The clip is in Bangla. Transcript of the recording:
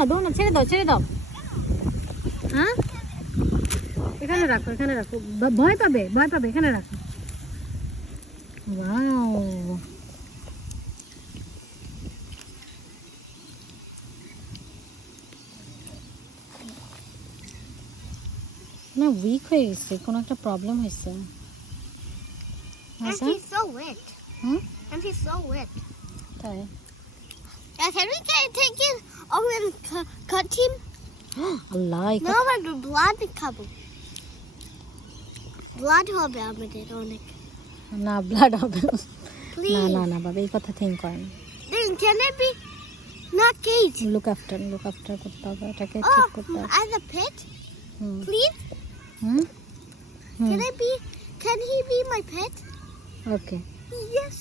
না দৌড় না, ছেড়ে দাও ছেড়ে দাও। হ্যাঁ এখানে রাখো, এখানে রাখো, ভয় পাবে ভয় পাবে, এখানে রাখো। ওয়াও না উইক হয়ে গেছে, কোনো একটা প্রবলেম হয়েছে। And he's so wet. And he's so wet. তাই Can we take it over and cut him? Allah No, but the blood খাবো। Blood হবে আমাদের অনেক। না ব্লাড হবে না। Please. না না বাবা এই কথা থিঙ্ক করেন। Then can it be not cage? Look after করতে হবে, এটাকে ঠিক করতে হবে। As a pet? Please? Hmm Can he be my pet? Okay Yes.